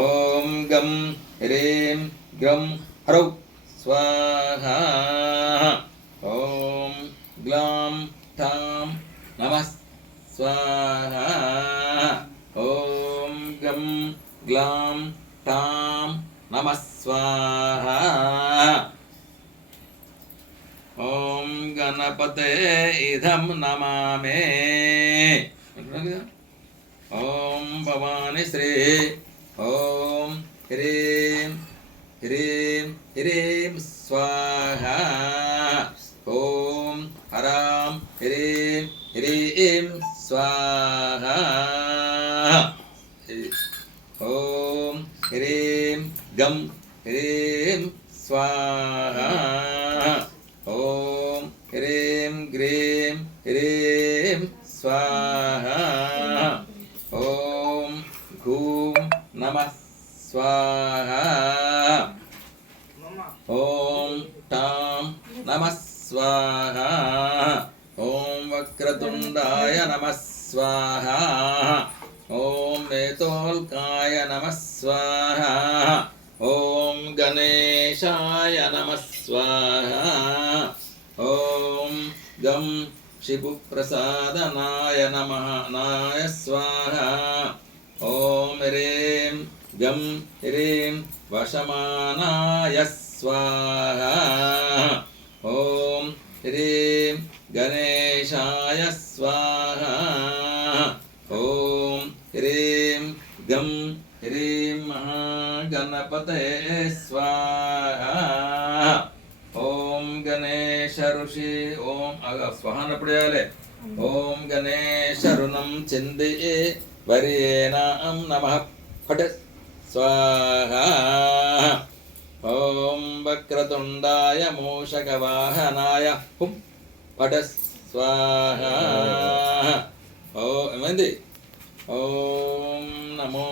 ఓం గం హ్రీం గ్రం హ్రౌ స్వాహా. ఓం గ్లాం ఠాం నమః స్వాహా. ఓం గం గ్లాం ఠాం నమః స్వాహా. ఓం గణపతే ఇదం నమామే. ఓం భవాని శ్రీ. ఓం హ్రీం హ్రీం హ్రీం స్వాహా. ఓం హరాం హ్రీం హ్రీం స్వాహా. ఓం హ్రీం గం హ్రీం స్వాహా. ఓం హ్రీం గ్రీం హ్రీం స్వాహా. ఓం ఘూం నమః స్వాహా. ఓం టాం నమః స్వాహా. ఓం వక్రతుండాయ నమః స్వాహా. ఓం మేతోల్కాయ నమః స్వాహా. ఓం గణేశాయ నమః స్వాహా. ఓం గం శిపుప్రసాదనాయ నమః నాయ స్వాహా. ఓం హ్రీం గం హ్రీం వశమానాయ స్వాహా. ఓం హ్రీం గణేశాయ స్వాహా. ఓం హ్రీం గం హ్రీం మహాగణపతయే స్వాహా. ఓం గణేశ ఋషి. ఓం స్వాహాన్నప్పుడు చేయాలి. ఓం గణేశ రుణం చింది వరేణాం నమః ఫట స్వాహా. ఓం వక్రతుండాయ మూషకవాహనాయ హుం ఫట స్వాహా. ఏమైంది? ఓం నమో